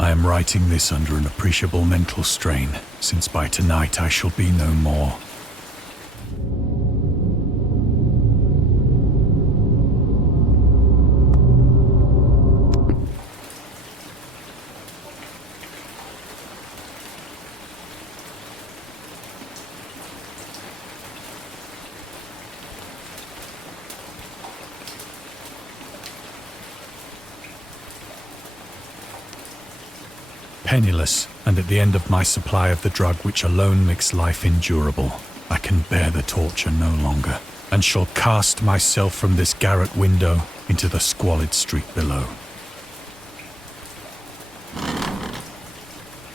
I am writing this under an appreciable mental strain, since by tonight I shall be no more. Penniless, and at the end of my supply of the drug which alone makes life endurable, I can bear the torture no longer, and shall cast myself from this garret window into the squalid street below.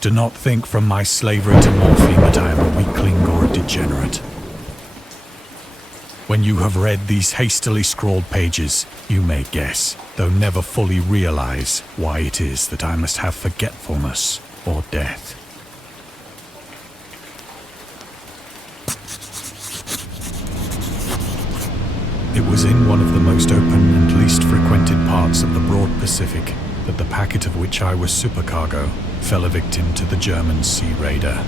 Do not think from my slavery to morphine that I am a weakling or a degenerate. When you have read these hastily scrawled pages, you may guess, though never fully realize, why it is that I must have forgetfulness or death. It was in one of the most open and least frequented parts of the broad Pacific that the packet of which I was supercargo fell a victim to the German sea raider.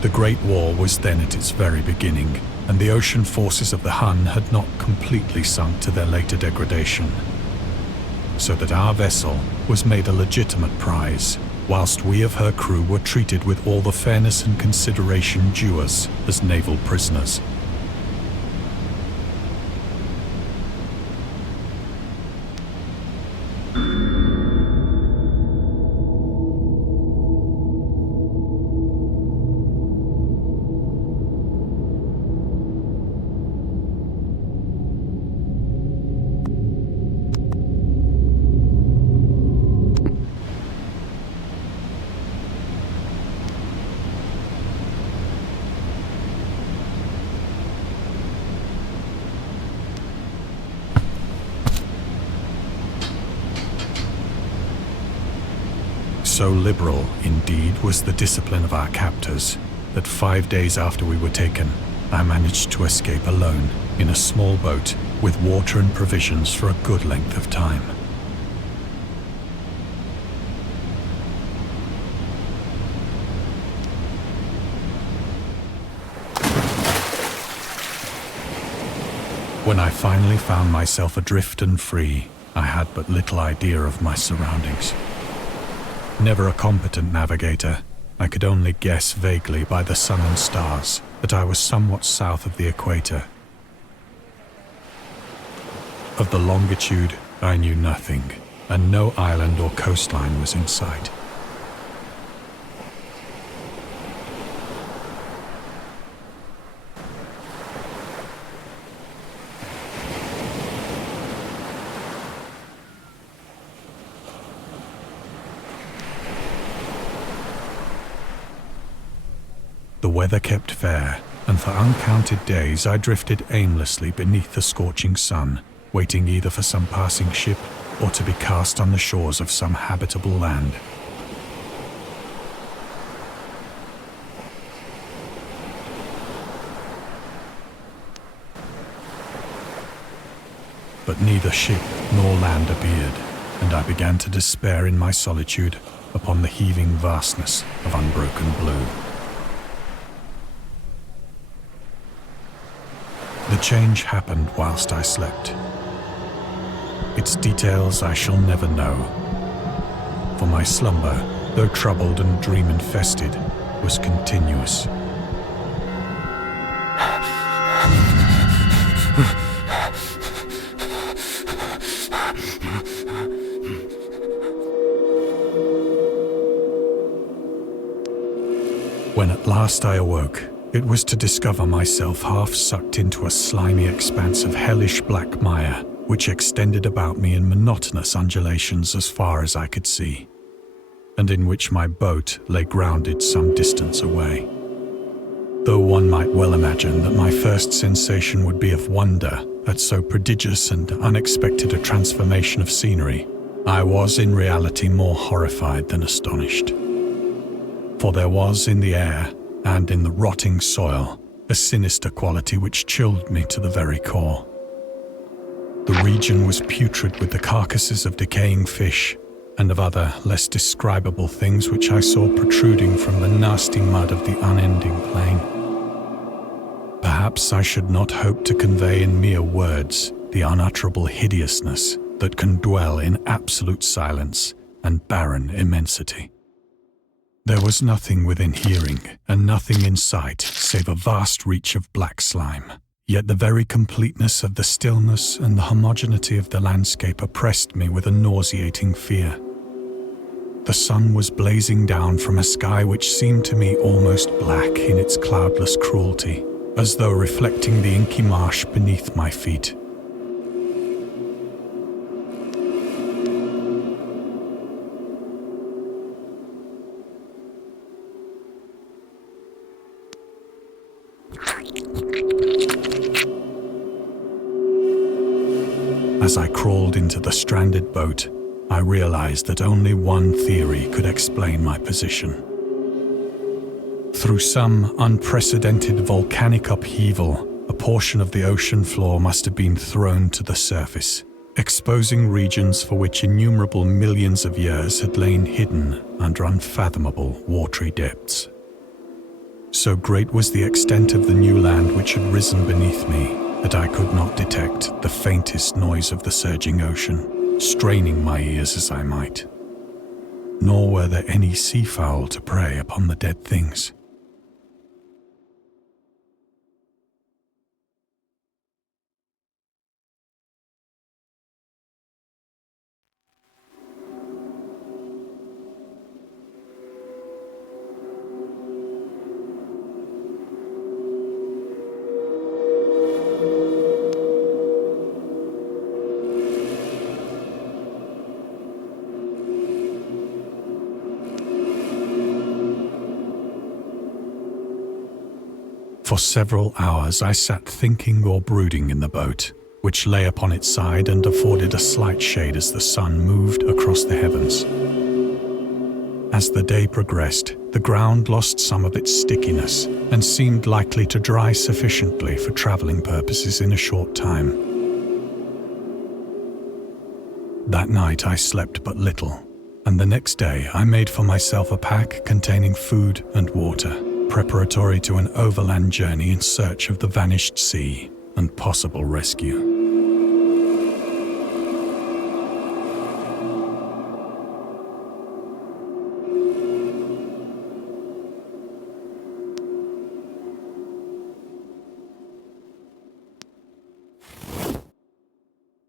The Great War was then at its very beginning, and the ocean forces of the Hun had not completely sunk to their later degradation, so that our vessel was made a legitimate prize, whilst we of her crew were treated with all the fairness and consideration due us as naval prisoners. So liberal, indeed, was the discipline of our captors, that 5 days after we were taken, I managed to escape alone, in a small boat, with water and provisions for a good length of time. When I finally found myself adrift and free, I had but little idea of my surroundings. Never a competent navigator, I could only guess vaguely by the sun and stars that I was somewhat south of the equator. Of the longitude, I knew nothing, and no island or coastline was in sight. The weather kept fair, and for uncounted days I drifted aimlessly beneath the scorching sun, waiting either for some passing ship or to be cast on the shores of some habitable land. But neither ship nor land appeared, and I began to despair in my solitude upon the heaving vastness of unbroken blue. The change happened whilst I slept. Its details I shall never know, for my slumber, though troubled and dream-infested, was continuous. When at last I awoke, it was to discover myself half sucked into a slimy expanse of hellish black mire, which extended about me in monotonous undulations as far as I could see, and in which my boat lay grounded some distance away. Though one might well imagine that my first sensation would be of wonder at so prodigious and unexpected a transformation of scenery, I was in reality more horrified than astonished. For there was in the air and in the rotting soil a sinister quality which chilled me to the very core. The region was putrid with the carcasses of decaying fish and of other less describable things which I saw protruding from the nasty mud of the unending plain. Perhaps I should not hope to convey in mere words the unutterable hideousness that can dwell in absolute silence and barren immensity. There was nothing within hearing and nothing in sight save a vast reach of black slime. Yet the very completeness of the stillness and the homogeneity of the landscape oppressed me with a nauseating fear. The sun was blazing down from a sky which seemed to me almost black in its cloudless cruelty, as though reflecting the inky marsh beneath my feet. As I crawled into the stranded boat, I realized that only one theory could explain my position. Through some unprecedented volcanic upheaval, a portion of the ocean floor must have been thrown to the surface, exposing regions for which innumerable millions of years had lain hidden under unfathomable watery depths. So great was the extent of the new land which had risen beneath me that I could not detect the faintest noise of the surging ocean, straining my ears as I might. Nor were there any seafowl to prey upon the dead things. For several hours I sat thinking or brooding in the boat, which lay upon its side and afforded a slight shade as the sun moved across the heavens. As the day progressed, the ground lost some of its stickiness and seemed likely to dry sufficiently for traveling purposes in a short time. That night I slept but little, and the next day I made for myself a pack containing food and water, preparatory to an overland journey in search of the vanished sea and possible rescue.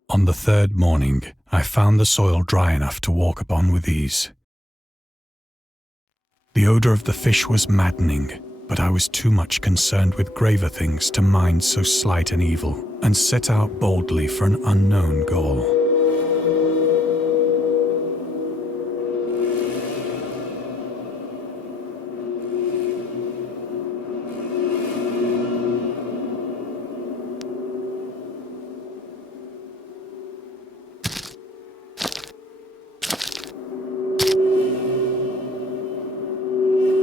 On the third morning, I found the soil dry enough to walk upon with ease. The odor of the fish was maddening, but I was too much concerned with graver things to mind so slight an evil, and set out boldly for an unknown goal.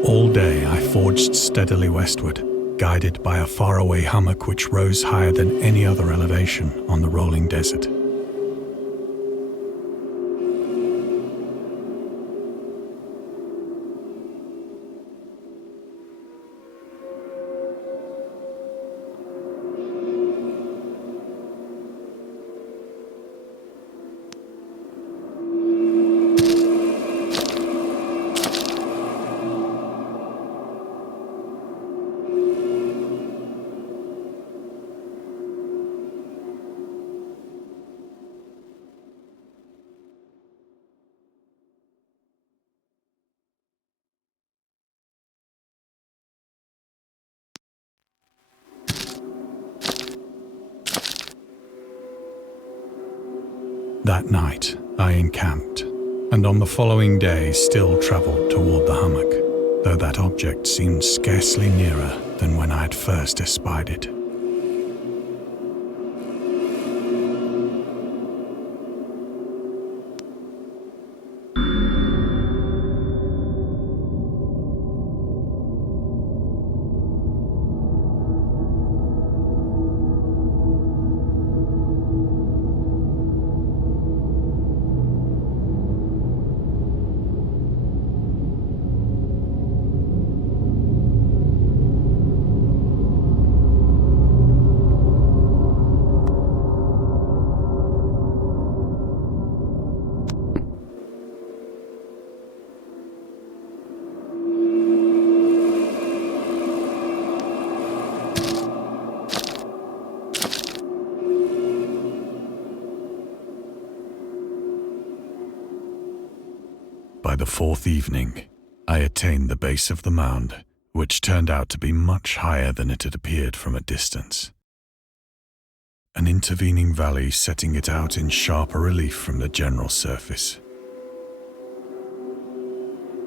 All day I forged steadily westward, guided by a faraway hummock which rose higher than any other elevation on the rolling desert. That night, I encamped, and on the following day still travelled toward the hummock, though that object seemed scarcely nearer than when I had first espied it. by the fourth evening, I attained the base of the mound, which turned out to be much higher than it had appeared from a distance. An intervening valley setting it out in sharper relief from the general surface.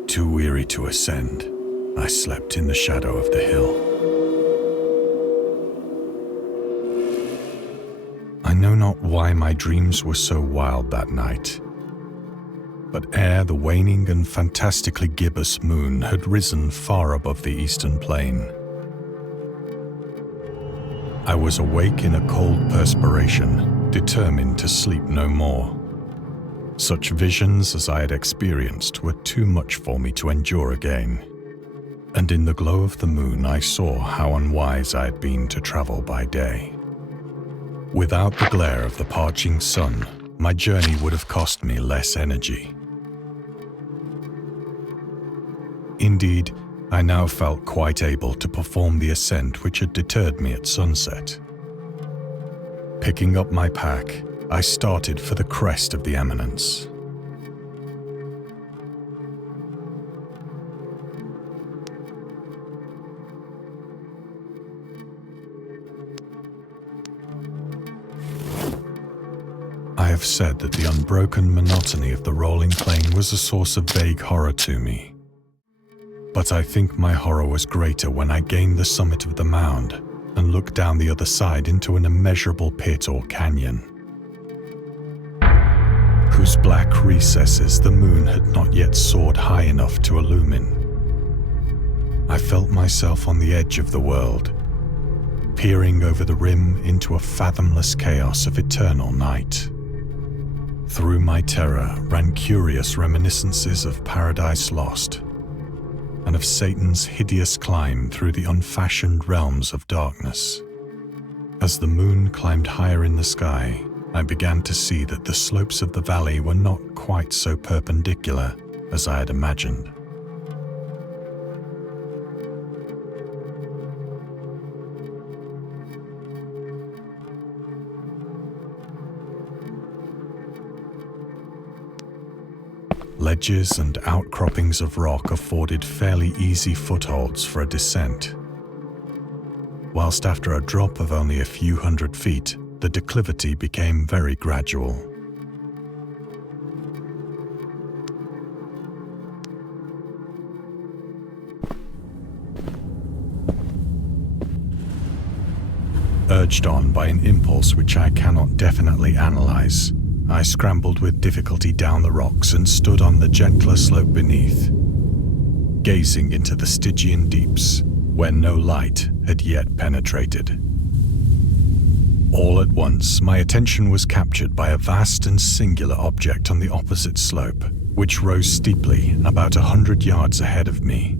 Too weary to ascend, I slept in the shadow of the hill. I know not why my dreams were so wild that night, but ere the waning and fantastically gibbous moon had risen far above the eastern plain, I was awake in a cold perspiration, determined to sleep no more. Such visions as I had experienced were too much for me to endure again, and in the glow of the moon I saw how unwise I had been to travel by day. Without the glare of the parching sun, my journey would have cost me less energy. Indeed, I now felt quite able to perform the ascent which had deterred me at sunset. Picking up my pack, I started for the crest of the eminence. I have said that the unbroken monotony of the rolling plain was a source of vague horror to me. But I think my horror was greater when I gained the summit of the mound and looked down the other side into an immeasurable pit or canyon, whose black recesses the moon had not yet soared high enough to illumine. I felt myself on the edge of the world, peering over the rim into a fathomless chaos of eternal night. Through my terror ran curious reminiscences of Paradise Lost, and of Satan's hideous climb through the unfashioned realms of darkness. As the moon climbed higher in the sky, I began to see that the slopes of the valley were not quite so perpendicular as I had imagined. Ledges and outcroppings of rock afforded fairly easy footholds for a descent, whilst after a drop of only a few hundred feet, the declivity became very gradual. Urged on by an impulse which I cannot definitely analyze, I scrambled with difficulty down the rocks and stood on the gentler slope beneath, gazing into the Stygian deeps where no light had yet penetrated. All at once, my attention was captured by a vast and singular object on the opposite slope, which rose steeply about 100 yards ahead of me.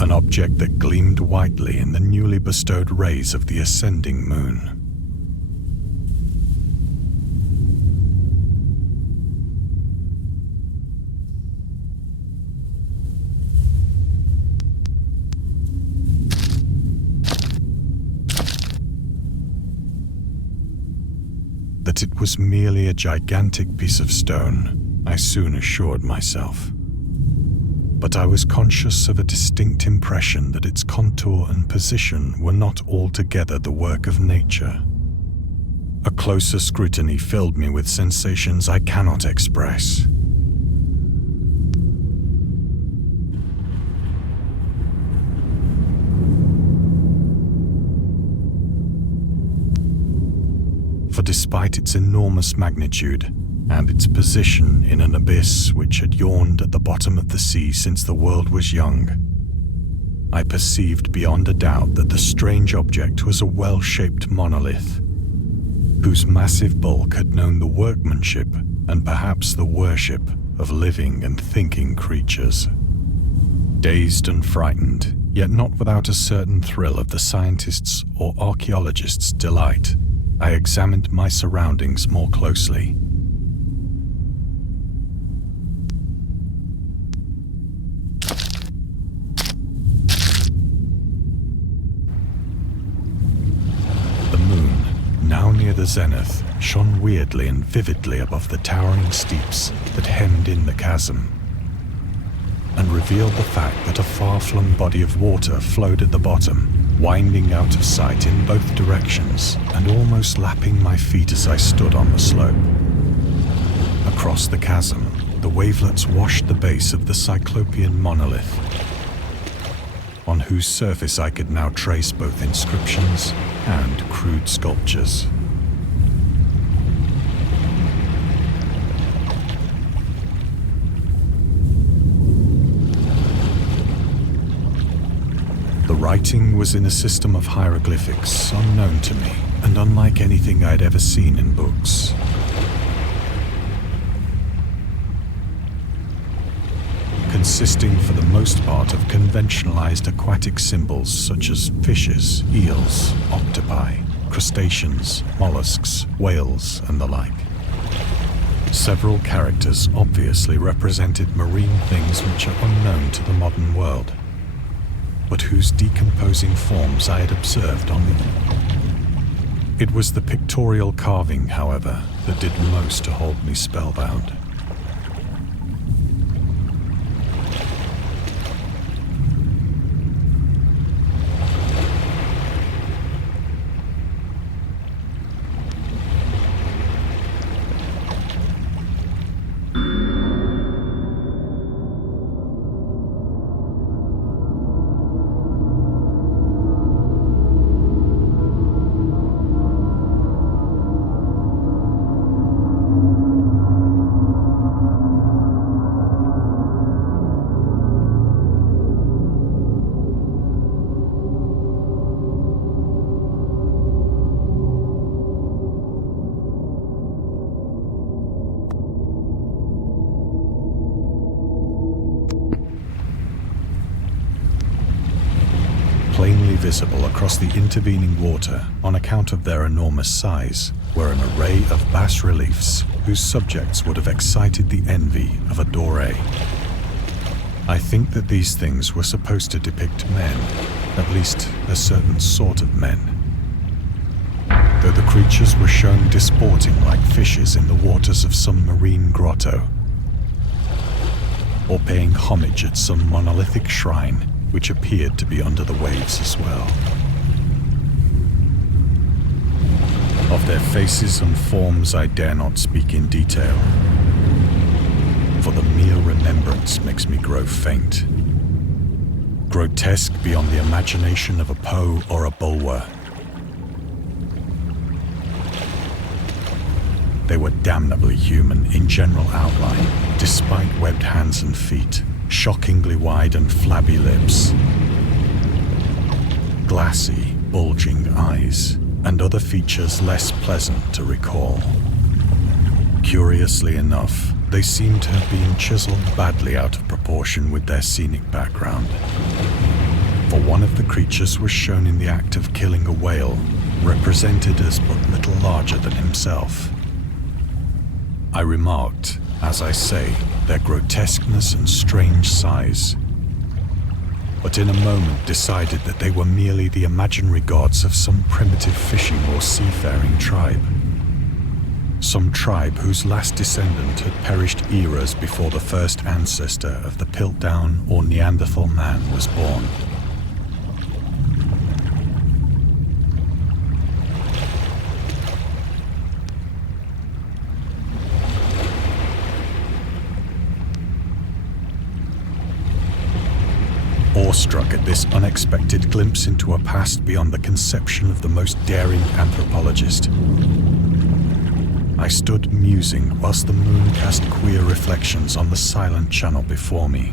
An object that gleamed whitely in the newly bestowed rays of the ascending moon. That it was merely a gigantic piece of stone, I soon assured myself. But I was conscious of a distinct impression that its contour and position were not altogether the work of nature. A closer scrutiny filled me with sensations I cannot express. For despite its enormous magnitude and its position in an abyss which had yawned at the bottom of the sea since the world was young, I perceived beyond a doubt that the strange object was a well-shaped monolith, whose massive bulk had known the workmanship and perhaps the worship of living and thinking creatures. Dazed and frightened, yet not without a certain thrill of the scientist's or archaeologist's delight, I examined my surroundings more closely. The moon, now near the zenith shone weirdly and vividly above the towering steeps that hemmed in the chasm, and revealed the fact that a far-flung body of water flowed at the bottom, winding out of sight in both directions and almost lapping my feet as I stood on the slope. Across the chasm, the wavelets washed the base of the Cyclopean monolith, on whose surface I could now trace both inscriptions and crude sculptures. The writing was in a system of hieroglyphics unknown to me and unlike anything I'd ever seen in books. Consisting for the most part of conventionalized aquatic symbols such as fishes, eels, octopi, crustaceans, mollusks, whales, and the like. Several characters obviously represented marine things which are unknown to the modern world, but whose decomposing forms I had observed on the... It was the pictorial carving, however, that did most to hold me spellbound. Plainly visible across the intervening water on account of their enormous size were an array of bas-reliefs whose subjects would have excited the envy of a Doré. I think that these things were supposed to depict men, at least a certain sort of men, though the creatures were shown disporting like fishes in the waters of some marine grotto, or paying homage at some monolithic shrine which appeared to be under the waves as well. Of their faces and forms I dare not speak in detail, for the mere remembrance makes me grow faint. Grotesque beyond the imagination of a Poe or a Bulwer. They were damnably human in general outline, despite webbed hands and feet, shockingly wide and flabby lips, glassy, bulging eyes, and other features less pleasant to recall. Curiously enough, they seemed to have been chiseled badly out of proportion with their scenic background. For one of the creatures was shown in the act of killing a whale, represented as but little larger than himself. I remarked, as I say, their grotesqueness and strange size, but in a moment decided that they were merely the imaginary gods of some primitive fishing or seafaring tribe. Some tribe whose last descendant had perished eras before the first ancestor of the Piltdown or Neanderthal man was born. Awestruck at this unexpected glimpse into a past beyond the conception of the most daring anthropologist, I stood musing whilst the moon cast queer reflections on the silent channel before me.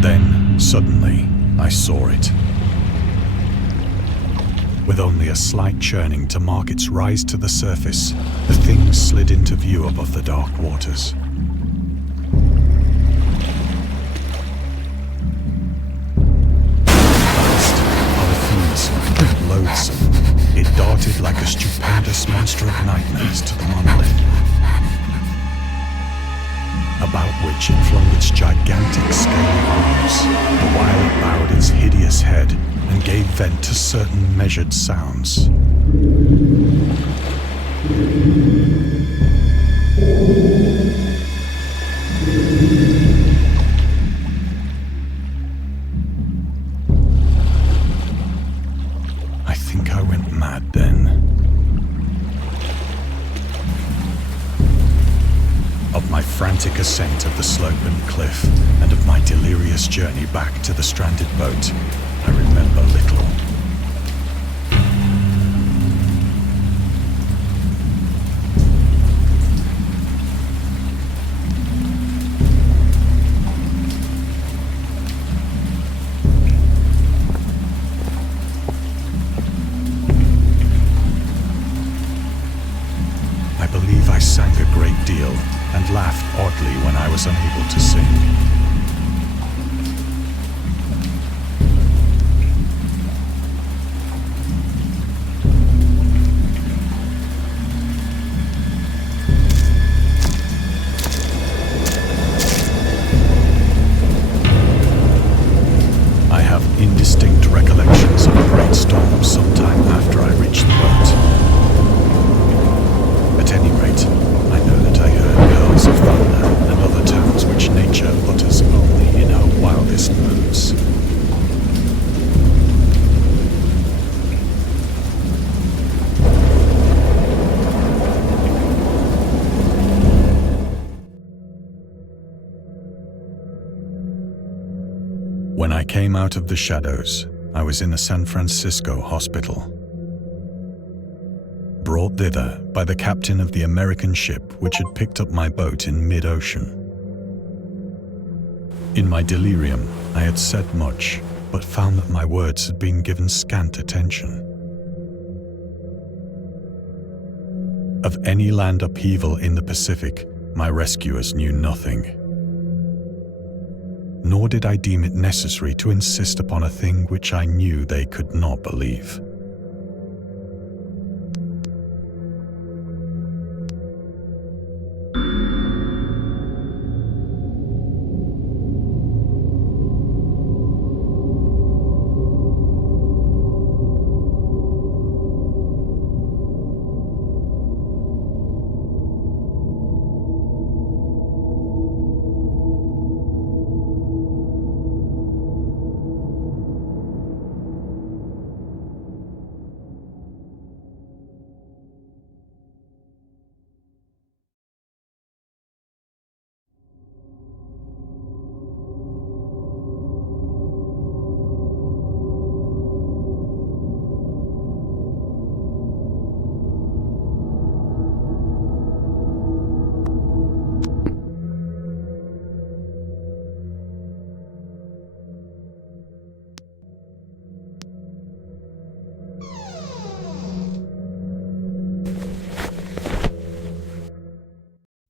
Then, suddenly, I saw it. With only a slight churning to mark its rise to the surface, the thing slid into view above the dark waters. Loathsome, it darted like a stupendous monster of nightmares to the monolith, about which it flung its gigantic scaly arms, the while it bowed its hideous head and gave vent to certain measured sounds. I think I went mad then. Of my frantic ascent of the sloping cliff and of my delirious journey back to the stranded boat, I remember little. I believe I sang a great deal and laughed oddly when I was unable to sing. I have indistinct recollections of a great storm sometime after I reached the boat. At any rate, I know that I heard peals of thunder and other tones which nature utters only in her wildest moods. When I came out of the shadows, I was in a San Francisco hospital, brought thither by the captain of the American ship which had picked up my boat in mid-ocean. In my delirium, I had said much, but found that my words had been given scant attention. Of any land upheaval in the Pacific, my rescuers knew nothing. Nor did I deem it necessary to insist upon a thing which I knew they could not believe.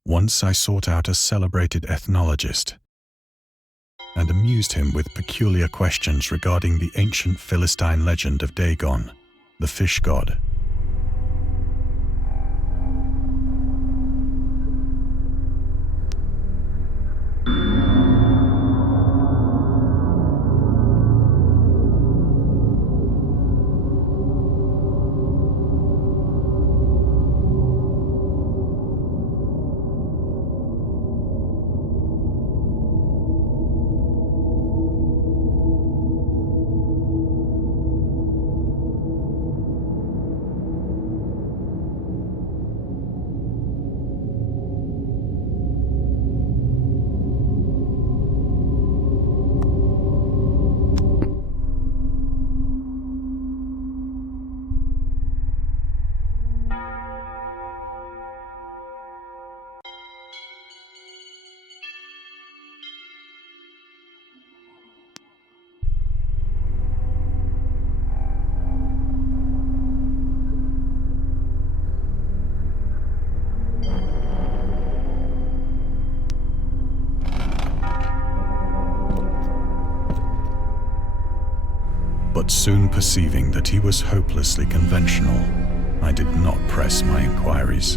Once I sought out a celebrated ethnologist and amused him with peculiar questions regarding the ancient Philistine legend of Dagon, the fish god. But soon perceiving that he was hopelessly conventional, I did not press my inquiries.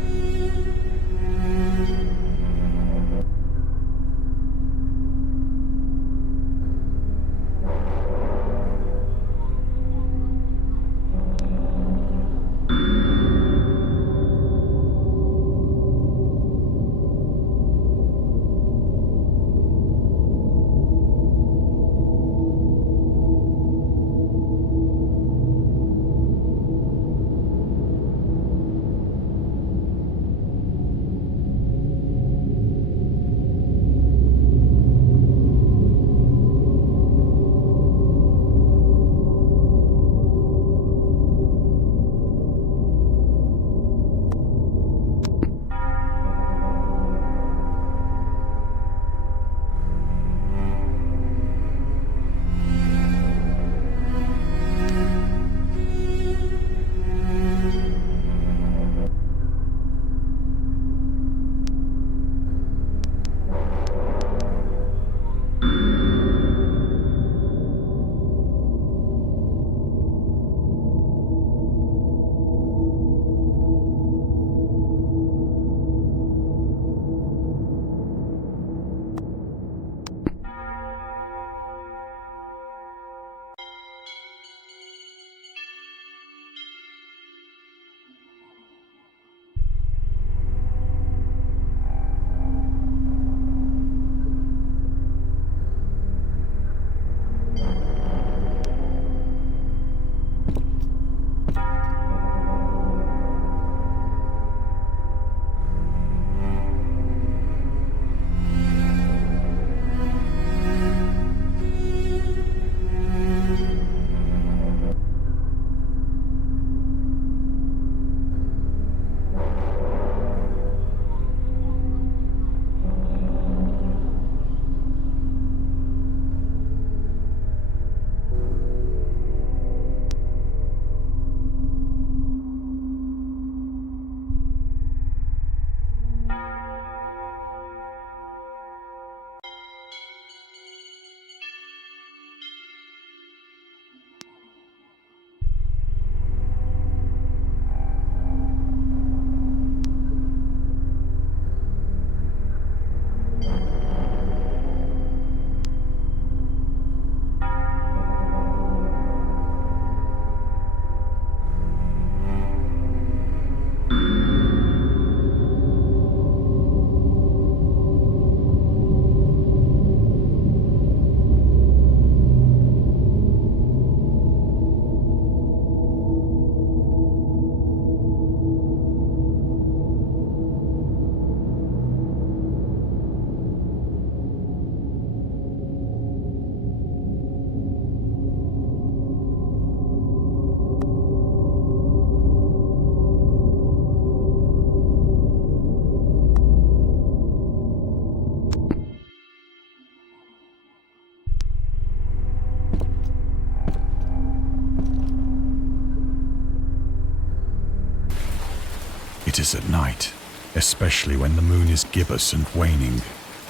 It is at night, especially when the moon is gibbous and waning,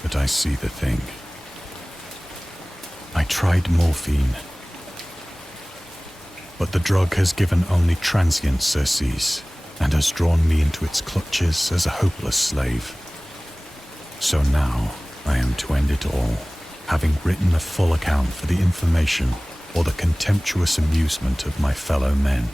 that I see the thing. I tried morphine, but the drug has given only transient surcease and has drawn me into its clutches as a hopeless slave. So now I am to end it all, having written a full account for the information or the contemptuous amusement of my fellow men.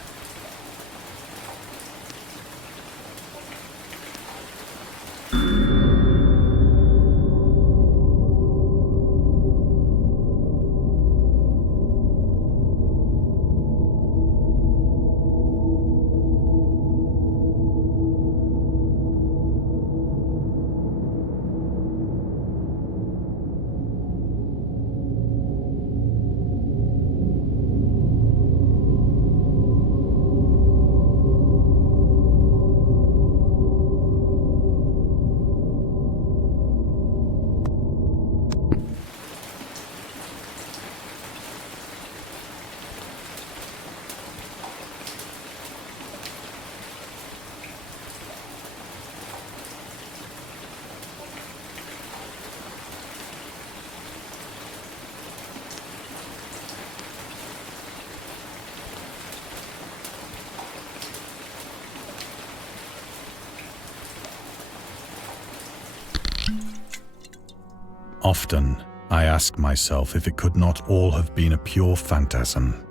Often, I ask myself if it could not all have been a pure phantasm.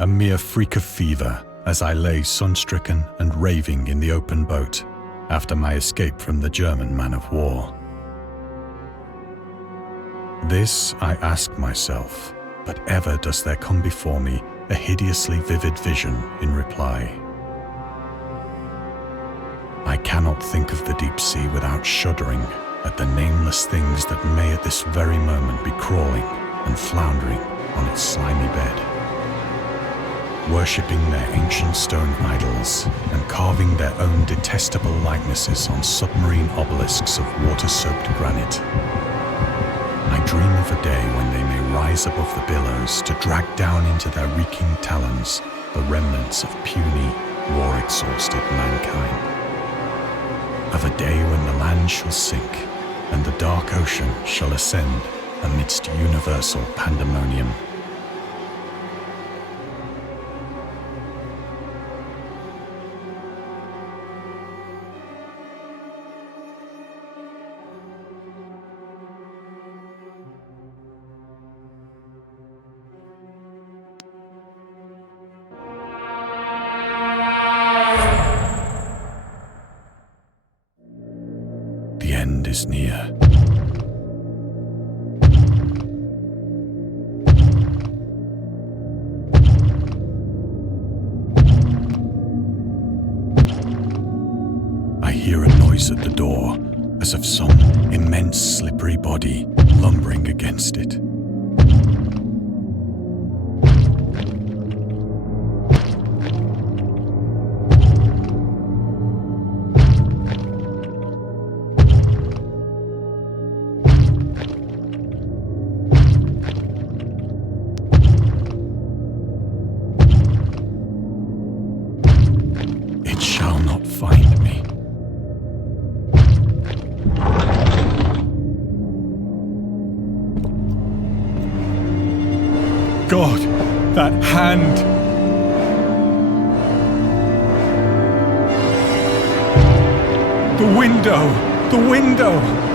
A mere freak of fever as I lay sun-stricken and raving in the open boat after my escape from the German man-of-war. This I ask myself, but ever does there come before me a hideously vivid vision in reply. I cannot think of the deep sea without shuddering at the nameless things that may at this very moment be crawling and floundering on its slimy bed, worshipping their ancient stone idols and carving their own detestable likenesses on submarine obelisks of water-soaked granite. I dream of a day when they may rise above the billows to drag down into their reeking talons the remnants of puny, war-exhausted mankind. Of a day when the land shall sink and the dark ocean shall ascend amidst universal pandemonium. The end is near. I hear a noise at the door, as of some immense slippery body lumbering against it. Find me. God, that hand! The window! The window!